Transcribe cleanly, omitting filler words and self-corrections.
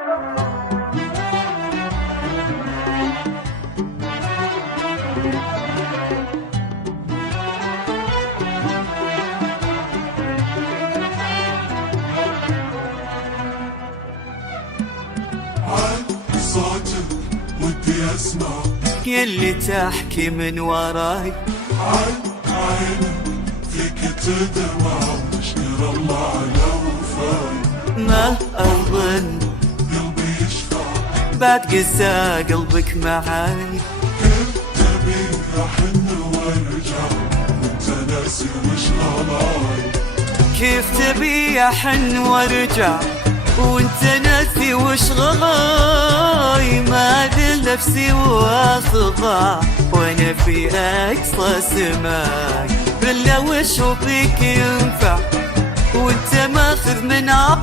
صوتك ودي اسمع يلي تحكي من وراي، عن عينك فيك تدمع، اشكر الله على وفاي. ما أظن قلبي يشفع بعد قسى قلبك معاي. كنت تبي احن وارجع وانت ناسي وش غلاي. كيف تبي أحن وارجع وانت ناسي وش غلاي. ما ذل نفسي واصدع وانا في اقصى سماي. بالله وش فيك ينفع وانت ماخذ من عطاي.